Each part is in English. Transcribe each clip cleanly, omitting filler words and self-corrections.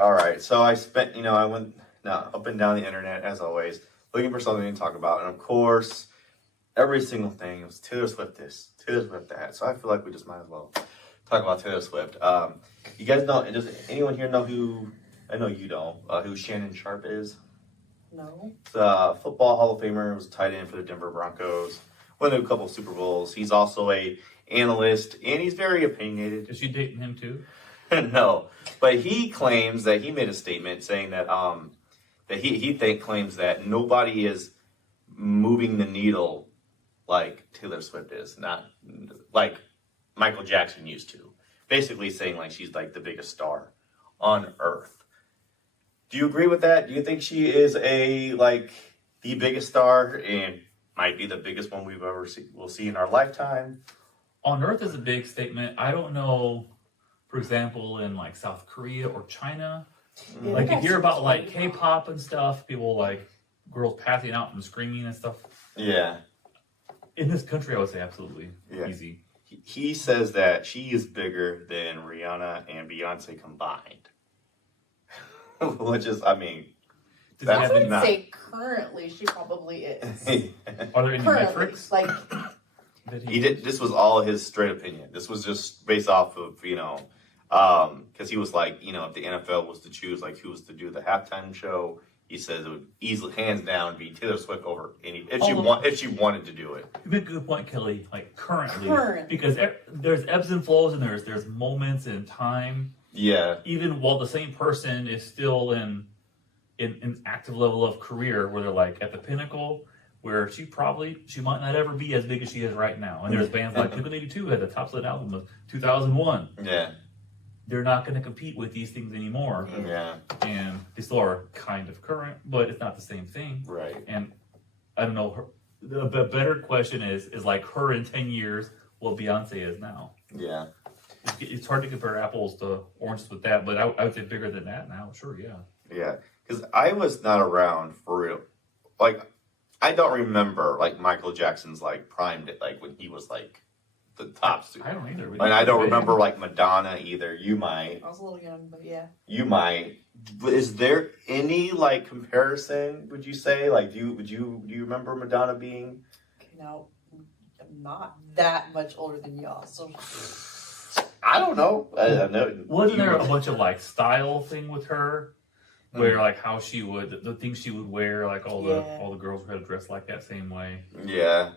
All right, so I spent, I went up and down the internet as always, looking for something to talk about, and of course, every single thing was Taylor Swift this, Taylor Swift that. So I feel like we just might as well talk about Taylor Swift. You guys know? Does anyone here know who? I know you don't. Who Shannon Sharp is? No. He's a football Hall of Famer. Was a tight end for the Denver Broncos. Won a couple Super Bowls. He's also a analyst, and he's very opinionated. Is she dating him too? No, but he claims that he made a statement saying that claims that nobody is moving the needle like Taylor Swift is, not like Michael Jackson used to. Basically saying like she's like the biggest star on earth. Do you agree with that? Do you think she is the biggest star and might be the biggest one we'll see in our lifetime? On earth is a big statement. I don't know. For example, in like South Korea or China, Yeah, like you hear about like something. K-pop and stuff, people like girls passing out and screaming and stuff. Yeah. In this country, I would say absolutely Yeah. easy. He says that she is bigger than Rihanna and Beyonce combined. Which is, Does That's I it have would any, not- say currently she probably is. are there any Currently, metrics? like That he did. This was all his straight opinion. This was just based off of because he was like, if the NFL was to choose like who was to do the halftime show, he says it would easily, hands down, be Taylor Swift over any if she wanted to do it. You make a good point, Kelly. Like currently. Because there's ebbs and flows and there's moments in time. Yeah, Even while the same person is still in active level of career where they're like at the pinnacle, where she might not ever be as big as she is right now. And there's bands like Blink-182 had the top selling album of 2001. yeah, They're not going to compete with these things anymore. yeah. And they still are kind of current, but it's not the same thing. Right. And I don't know. The better question is like her in 10 years, what Beyonce is now. Yeah. It's hard to compare apples to oranges with that, but I would say bigger than that now. Sure, yeah. Yeah, because I was not around for real. Like, I don't remember like Michael Jackson's like prime, like when he was like the top. I don't either. And I don't remember like Madonna either. You might. I was a little young, but yeah. You might. But is there any like comparison? Would you say like do you remember Madonna being? Now, I'm not that much older than y'all, so I don't know. I know. Wasn't there a bunch of like style thing with her, where like how she would the things she would wear, like all the girls had to dress like that same way. Yeah.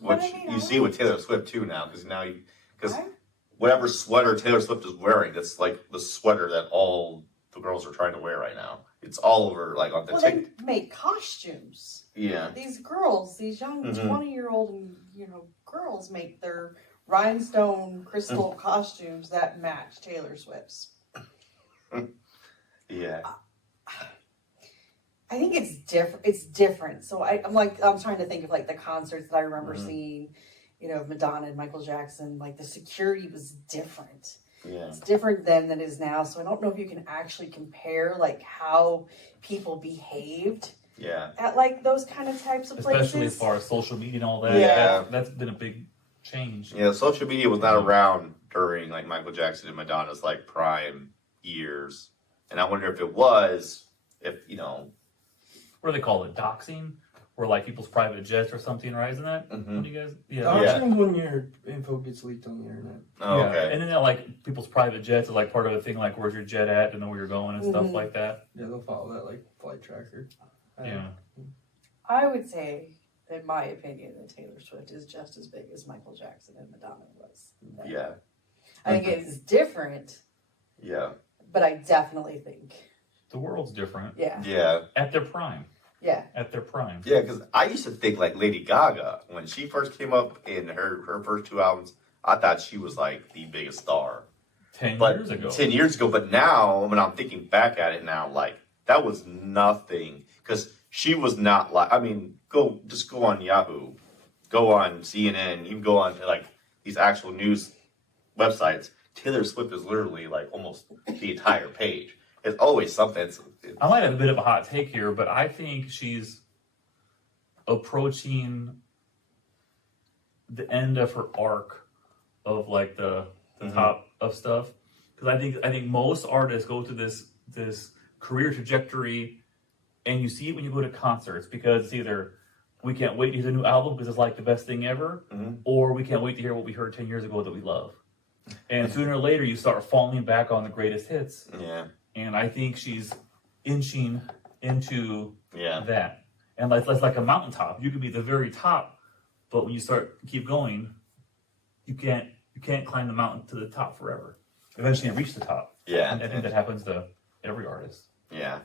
But Which I mean, you see with Taylor Swift too now, because whatever sweater Taylor Swift is wearing, that's like the sweater that all the girls are trying to wear right now. It's all over like on the well, TikTok. they make costumes. Yeah. These girls, these young Mhm. 20-year-old girls make their rhinestone crystal costumes that match Taylor Swift's. Yeah. I think it's different. It's different. So I'm trying to think of like the concerts that I remember seeing, of Madonna and Michael Jackson. Like the security was different. Yeah. It's different then than it is now. So I don't know if you can actually compare like how people behaved Yeah. at like those kind of types of places. Especially as far as social media and all that. Yeah. That's been a big change. Yeah. Social media was not around during like Michael Jackson and Madonna's like prime years, and I wonder if it was, What do they call it? Doxing? Or like people's private jets or something, right? Isn't that? Mhm. What do you guys? Yeah. Doxing when your info gets leaked on the internet. Oh, Yeah. okay. And then like people's private jets are like part of a thing, like where's your jet at, and know where you're going and stuff Mhm. like that. Yeah, they'll follow that like flight tracker. Yeah. I would say, in my opinion, that Taylor Swift is just as big as Michael Jackson and Madonna was. Yeah. I think it is different, Yeah. but I definitely think, The world's different. yeah, Yeah. At their prime. yeah. At their prime. Yeah, because I used to think like Lady Gaga when she first came up in her first two albums. I thought she was like the biggest star. 10 But years ago. 10 years ago, but now when I'm thinking back at it now, like that was nothing because she was not like. Go on Yahoo, go on CNN, you can go on like these actual news websites. Taylor Swift is literally like almost the entire page. It's always something. I might have a bit of a hot take here, but I think she's approaching the end of her arc of like the top of stuff. Because I think most artists go through this this career trajectory, and you see it when you go to concerts because it's either we can't wait to hear the new album because it's like the best thing ever, or we can't wait to hear what we heard 10 years ago that we love. And sooner or later, you start falling back on the greatest hits. Yeah. And I think she's inching into Yeah. that. And it's like a mountaintop. You could be the very top, but when you keep going, you can't climb the mountain to the top forever. Eventually, you reach the top. Yeah. And I think that happens to every artist. Yeah.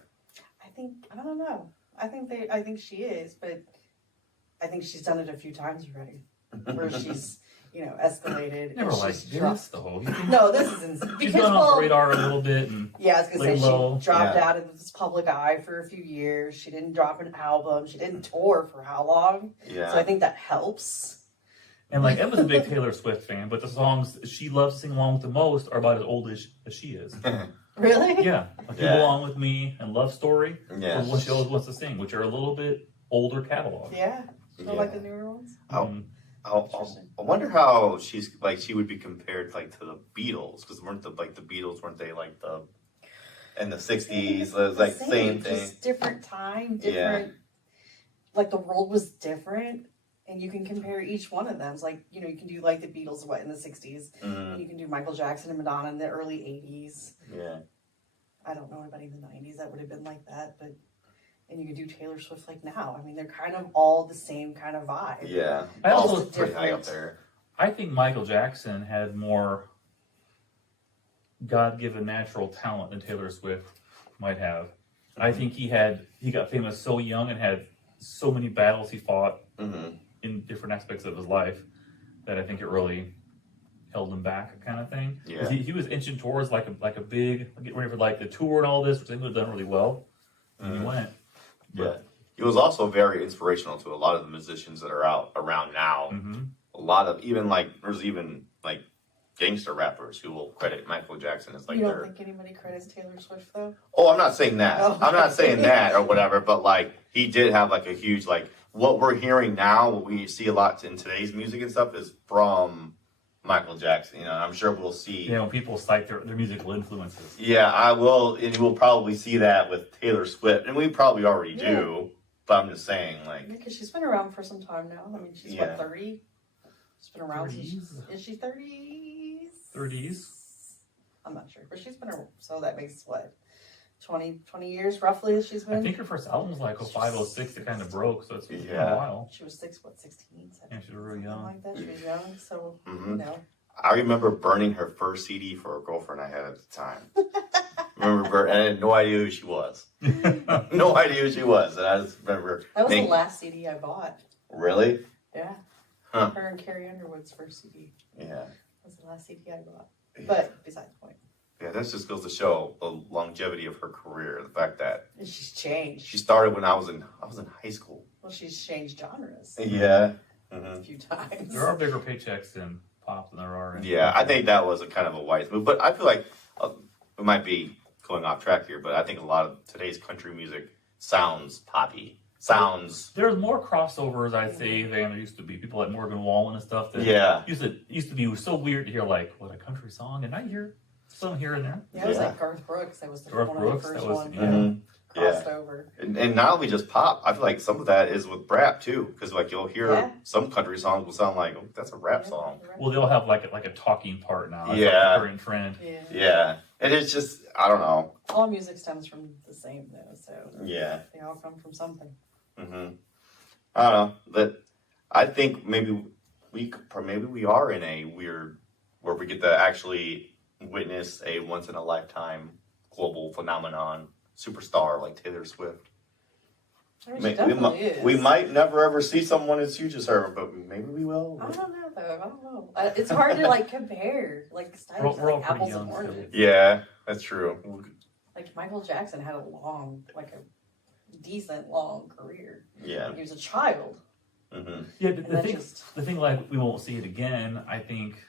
I don't know. I think she is, but I think she's done it a few times already, where she's, escalated. Never and like she's this though. No, this is insane. She's Because, gone off the radar a little bit, and yeah, I was gonna lay say low. she dropped Yeah. out of this public eye for a few years. She didn't drop an album. She didn't tour for how long? Yeah. So I think that helps. and like Emma's a big Taylor Swift fan, but the songs she loves to sing along with the most are about as old as she is. Really? Yeah, like You Yeah. Belong With Me and Love Story Yeah. are what she always wants to sing, which are a little bit older catalog. Yeah. You don't Yeah. like the newer ones? I wonder how she would be compared like to the Beatles, because weren't the Beatles, weren't they like in the 60s, it was like same thing. Just different time, Yeah. different. Like the world was different, and you can compare each one of them. It's like you can do like the Beatles, in the '60s, and you can do Michael Jackson and Madonna in the early '80s. Yeah. I don't know anybody in the '90s that would have been like that, but and you can do Taylor Swift like now. I mean, they're kind of all the same kind of vibe. Yeah. I also- Also pretty high up there. I think Michael Jackson had more God-given natural talent than Taylor Swift might have. I think he got famous so young and had so many battles he fought in different aspects of his life that I think it really held him back, kind of thing. 'Cause Yeah. he was inching towards like a big, getting ready for like the tour and all this, which I think would have done really well. And he went. Yeah. He was also very inspirational to a lot of the musicians that are out around now. A lot of there's even gangster rappers who will credit Michael Jackson as like you don't their. think anybody credits Taylor Swift though? Oh, I'm not saying that. Oh. I'm not saying that or whatever. But he did have a huge what we're hearing now. What we see a lot in today's music and stuff is from Michael Jackson. I'm sure we'll see. When people cite their musical influences. Yeah, I will, and we'll probably see that with Taylor Swift, and we probably already do. But I'm just saying, Because she's been around for some time now. I mean, she's Yeah. 30. She's been around. 30s? Is she 30s? 30s. I'm not sure, but she's been around. So that makes 20 years roughly that she's been. I think her first album was like 05, 06. It kind of broke, so it's been Yeah. a while. She was 16? Yeah, she was really Something young. like that. She was young, so Mhm. I remember burning her first CD for a girlfriend I had at the time. And I had no idea who she was. No idea who she was, and I just remember. that was being- the last CD I bought. Really? Yeah. Huh. Her and Carrie Underwood's first CD. Yeah. That was the last CD I bought. But besides the point. Yeah, that just goes to show the longevity of her career. The fact that And she's changed. she started when I was in high school. Well, she's changed genres Yeah. a few times. There are bigger paychecks in pop than there are in. Yeah, I think that was a kind of a wise move. But I feel like we might be going off track here, but I think a lot of today's country music sounds poppy. There's more crossovers, I'd say, than there used to be. People like Morgan Wallen and stuff. That Yeah. used to be so weird to hear a country song, and I hear some here and there. Yeah, it was Yeah. like Garth Brooks. That was Garth one Brooks, of the that first was- ones. yeah. Mhm. Crossed over. And not only just pop, I feel like some of that is with rap too, because you'll hear Yeah. some country songs will sound like, oh, that's a rap Yeah, song. you're right. Well, they all have like a talking part now. It's Yeah. like a current trend. Yeah. Yeah, and it's just I don't know. All music stems from the same though, so Yeah. they all come from something. I don't know, but I think maybe we are in a weird where we get to actually witness a once in a lifetime global phenomenon superstar like Taylor Swift. I mean, she We definitely is. might never ever see someone as huge as her, but maybe we will. I don't know though. I don't know. It's hard to compare styles, We're all like pretty apples and young oranges. still. Yeah, that's true. Like Michael Jackson had a decent long career. Yeah. He was a child. Mm-hmm. Yeah, And that just the thing we won't see it again, I think,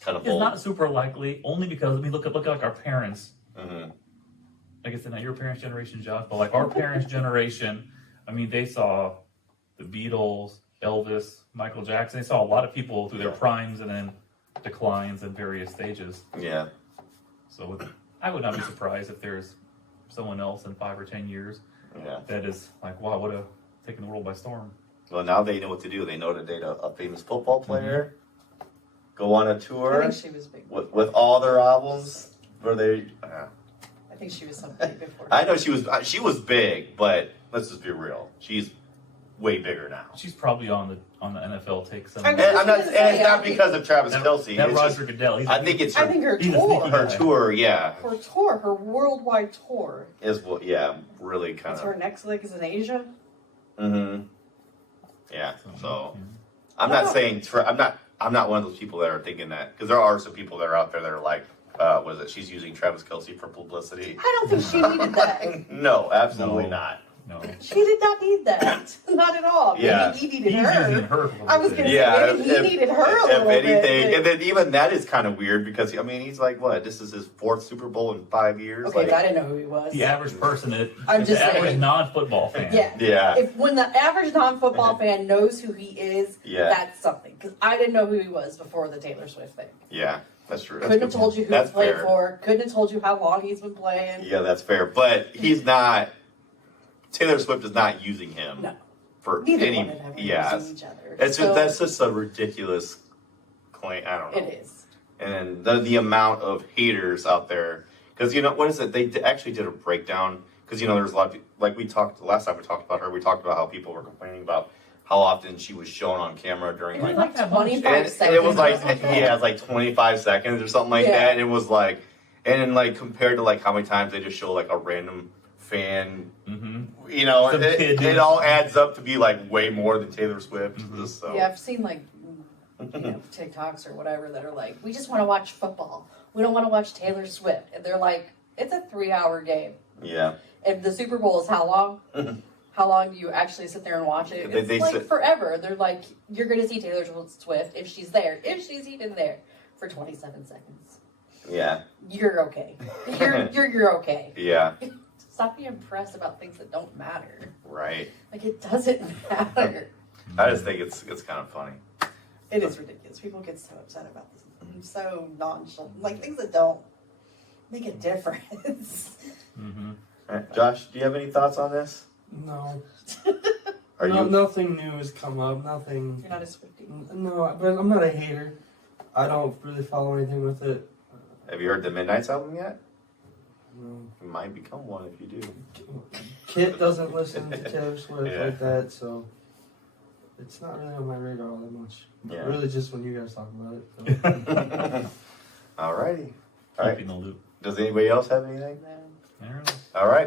Kind of is bold. not super likely, only because, look at our parents. Mm-hmm. Like I said, not your parents' generation, Josh, but our parents' generation, they saw the Beatles, Elvis, Michael Jackson. They saw a lot of people through their primes and then declines in various stages. Yeah. So I would not be surprised if there's someone else in 5 or 10 years. Yeah. That is like, wow, what a taking the world by storm. Well, now they know what to do. They know to date a famous football player, go on a I tour think she was big. with all their albums. Where they, I think she was something before. I know she was big, but let's just be real. She's way bigger now. She's probably on the NFL take some. I And know. I'm not, I was and gonna it's say, not I think- because of Travis That, Kelce. that It's just, Roger Goodell. I think it's I think her he's a tour, sneaky her guy. tour. Yeah, her tour, her worldwide tour. is what. Yeah, really kind It's of. her next leg is in Asia. Mm-hmm. Yeah. So yeah. I'm not saying I'm not one of those people that are thinking that, because there are some people that are out there that are like, was it? She's using Travis Kelce for publicity. I don't think she needed that. No, absolutely No. not. No. She did not need that. Not at all. Yeah. Maybe he needed He's her. using her for I was gonna publicity. Yeah, say, maybe he needed her a if little anything, bit. and then even that is kind of weird because I mean he's like what? This is his 4th Super Bowl in 5 years. Okay, like, I didn't know who he was. The average person, I'm the just average saying. non-football fan. Yeah. Yeah. If when the average non-football fan knows who he is, Yeah. that's something. Because I didn't know who he was before the Taylor Swift thing. Yeah, that's true. That's Couldn't have good. told you who That's he played fair. for. Couldn't have told you how long he's been playing. Yeah, that's fair. But he's not. Taylor Swift is not using him No. for Neither any. one of them are Yeah, using each other. it's So, just that's just a ridiculous claim. I don't know. it is. And the amount of haters out there, because you know what is it? They actually did a breakdown because you know there's a lot of like we talked last time we talked about her. We talked about how people were complaining about how often she was shown on camera during It was like. like that much. 25 And seconds. it was like or something. yeah, it's like 25 seconds or something like Yeah. that. And it was like, and then like compared to like how many times they just show like a random fan, Mm-hmm. you know, Some kid it doing all something. adds up to be like way more than Taylor Swift. Mhm. So Yeah, I've seen like TikToks or whatever that are like, we just want to watch football. We don't want to watch Taylor Swift. And they're like, it's a 3-hour game. yeah, If the Super Bowl is how long? How long do you actually sit there and watch it? They- It's they like sit- forever. They're like, you're going to see Taylor Swift if she's there. If she's even there for 27 seconds. yeah, You're okay. You're okay. yeah, Stop being pressed about things that don't matter. right. Like, it doesn't matter. I just think it's kind of funny. It is ridiculous. People get so upset about this. I'm so nonchalant. Like, things that don't make a difference. Mm-hmm. All right, Josh, do you have any thoughts on this? No. Are no, you? nothing new has come up. Nothing. You're not a Swiftie. No, but I'm not a hater. I don't really follow anything with it. Have you heard the Midnight's album yet? No. You might become one if you do. Kit doesn't listen to Taylor Swift Yeah. like that, so it's not really on my radar all that much. Yeah. Really, just when you guys talk about it. So. Alrighty. All right. Keeping the loop. Does anybody else have anything? No. I don't know. All right.